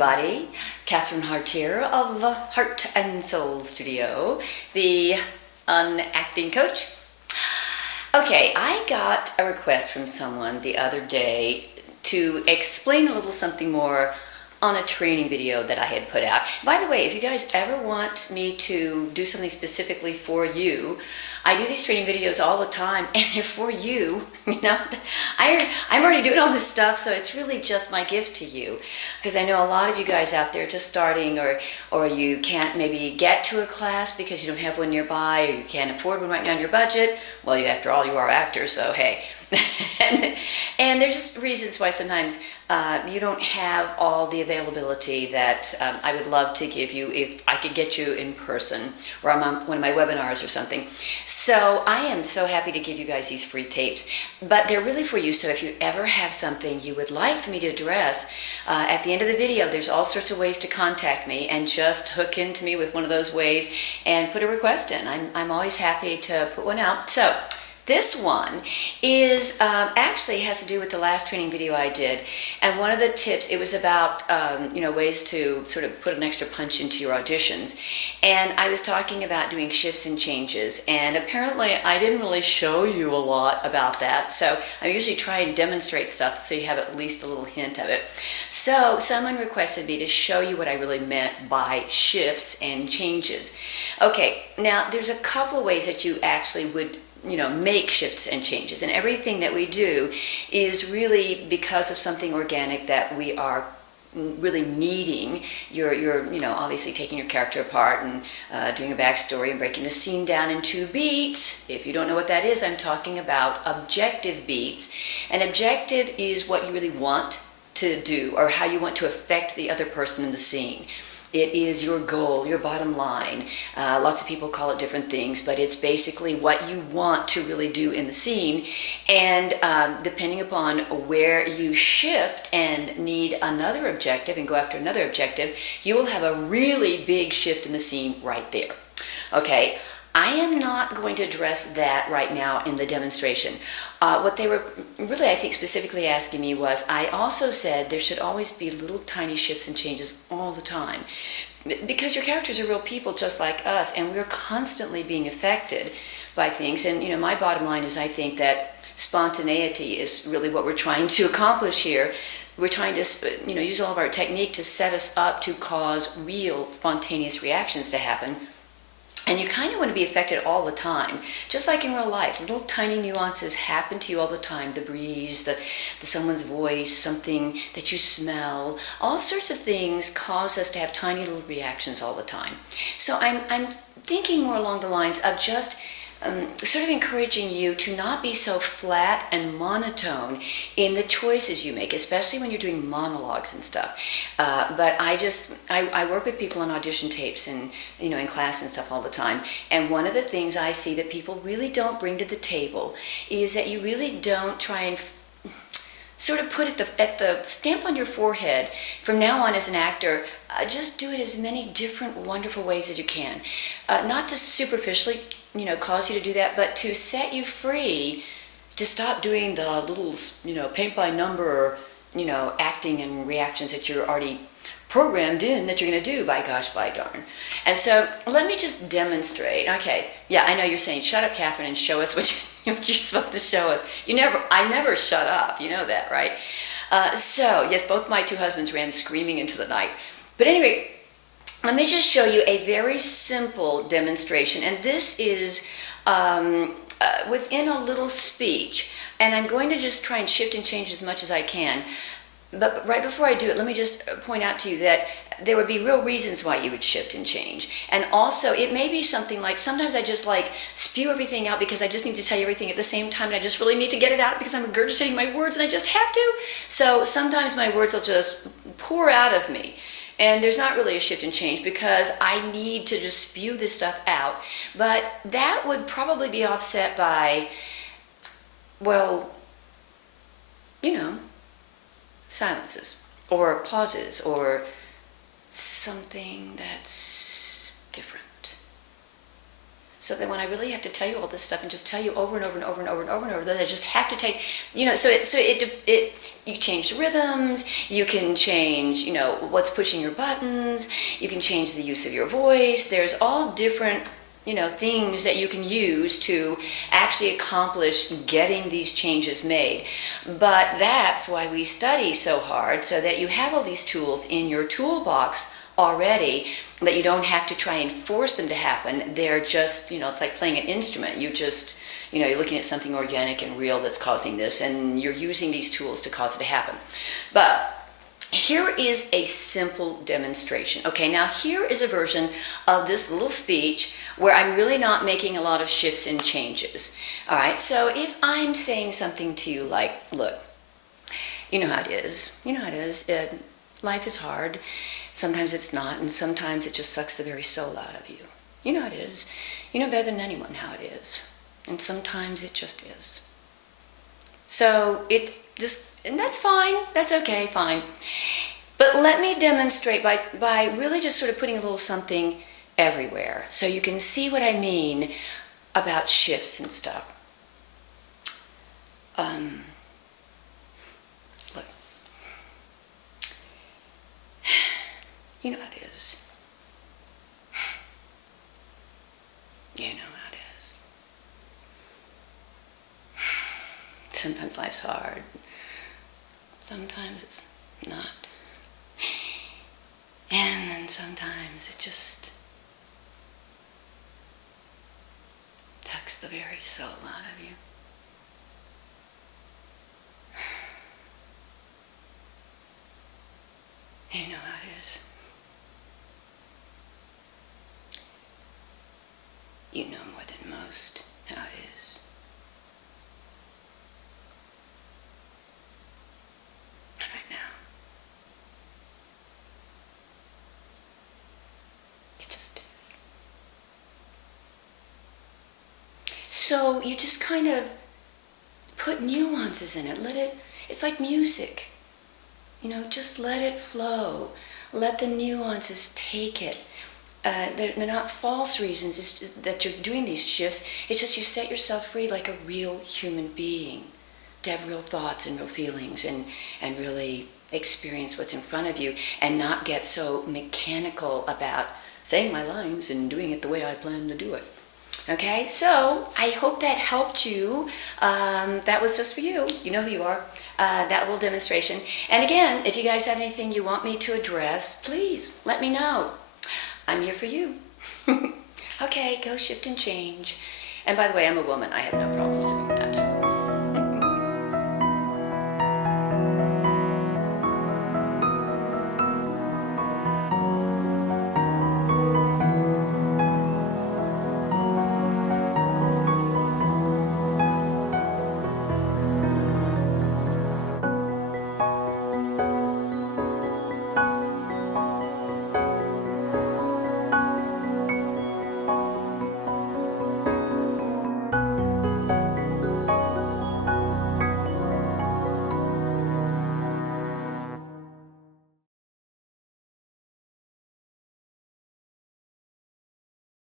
everybody. Cathryn Hartt here of Heart and Soul Studio, the acting coach. Okay, I got a request from someone the other day to explain a little something more on a training video that I had put out. By the way, if you guys ever want me to do something specifically for you, I do these training videos all the time, and they're for you. You know, I'm already doing all this stuff, so it's really just my gift to you. Because I know a lot of you guys out there just starting, or you can't maybe get to a class because you don't have one nearby, or you can't afford one right now on your budget. Well, after all, you are actors, so hey. and there's just reasons why sometimes you don't have all the availability that I would love to give you if I could get you in person, or I'm on one of my webinars or something. So I am so happy to give you guys these free tapes, but they're really for you. So if you ever have something you would like for me to address, at the end of the video there's all sorts of ways to contact me, and just hook into me with one of those ways and put a request in. I'm always happy to put one out. So this one is actually has to do with the last training video I did, and one of the tips, it was about ways to sort of put an extra punch into your auditions, and I was talking about doing shifts and changes, and apparently I didn't really show you a lot about that, so I usually try and demonstrate stuff so you have at least a little hint of it. So someone requested me to show you what I really meant by shifts and changes. Okay, now there's a couple of ways that you actually would make shifts and changes, and everything that we do is really because of something organic that we are really needing. You're obviously taking your character apart and doing a backstory and breaking the scene down into beats. If you don't know what that is, I'm talking about objective beats. An objective is what you really want to do, or how you want to affect the other person in the scene. It is your goal, your bottom line. Lots of people call it different things, but it's basically what you want to really do in the scene. And depending upon where you shift and need another objective and go after another objective, you will have a really big shift in the scene right there. Okay, I am not going to address that right now in the demonstration. What they were really, I think, specifically asking me was, I also said there should always be little tiny shifts and changes all the time, because your characters are real people just like us, and we're constantly being affected by things. And my bottom line is, I think that spontaneity is really what we're trying to accomplish here. We're trying to use all of our technique to set us up to cause real spontaneous reactions to happen. And you kind of want to be affected all the time, just like in real life. Little tiny nuances happen to you all the time. The breeze, the someone's voice, something that you smell. All sorts of things cause us to have tiny little reactions all the time. So I'm thinking more along the lines of just sort of encouraging you to not be so flat and monotone in the choices you make, especially when you're doing monologues and stuff. But I work with people on audition tapes and in class and stuff all the time. And one of the things I see that people really don't bring to the table is that you really don't try and sort of put at the stamp on your forehead, from now on as an actor, just do it as many different wonderful ways as you can. Not to superficially cause you to do that, but to set you free to stop doing the little, paint by number, acting and reactions that you're already programmed in that you're going to do, by gosh, by darn. And so let me just demonstrate. Okay, yeah, I know you're saying, shut up, Cathryn, and show us what you're supposed to show us. I never shut up, you know that, right? So, yes, both my two husbands ran screaming into the night. But anyway, let me just show you a very simple demonstration, and this is within a little speech, and I'm going to just try and shift and change as much as I can. But right before I do it, let me just point out to you that there would be real reasons why you would shift and change. And also, it may be something like, sometimes I just spew everything out because I just need to tell you everything at the same time, and I just really need to get it out because I'm regurgitating my words and I just have to. So sometimes my words will just pour out of me. And there's not really a shift and change because I need to just spew this stuff out. But that would probably be offset by, well, silences or pauses or something that's different. So that when I really have to tell you all this stuff and just tell you over and over and over and over and over and over, that I just have to take, you change the rhythms, you can change, what's pushing your buttons, you can change the use of your voice. There's all different, things that you can use to actually accomplish getting these changes made. But that's why we study so hard, so that you have all these tools in your toolbox already, that you don't have to try and force them to happen. They're just, it's like playing an instrument. You just, you're looking at something organic and real that's causing this, and you're using these tools to cause it to happen. But here is a simple demonstration. Okay, now here is a version of this little speech where I'm really not making a lot of shifts and changes. All right, so if I'm saying something to you like, look, you know how it is. Life is hard. Sometimes it's not, and sometimes it just sucks the very soul out of you. You know how it is. You know better than anyone how it is. And sometimes it just is. So it's just, and that's fine. That's okay, fine. But let me demonstrate by really just sort of putting a little something everywhere, so you can see what I mean about shifts and stuff. Look. You know how it is. You know how it is. Sometimes life's hard. Sometimes it's not. And then sometimes it just sucks the very soul out of you. You know how it is. You know more than most how it is. Right now. It just is. So you just kind of put nuances in it. It's like music. Just let it flow. Let the nuances take it. They're not false reasons that you're doing these shifts. It's just you set yourself free like a real human being, to have real thoughts and real feelings, and really experience what's in front of you, and not get so mechanical about saying my lines and doing it the way I plan to do it. Okay, so I hope that helped you. That was just for you. You know who you are. That little demonstration. And again, if you guys have anything you want me to address, please let me know. I'm here for you. Okay, go shift and change. And by the way, I'm a woman. I have no problems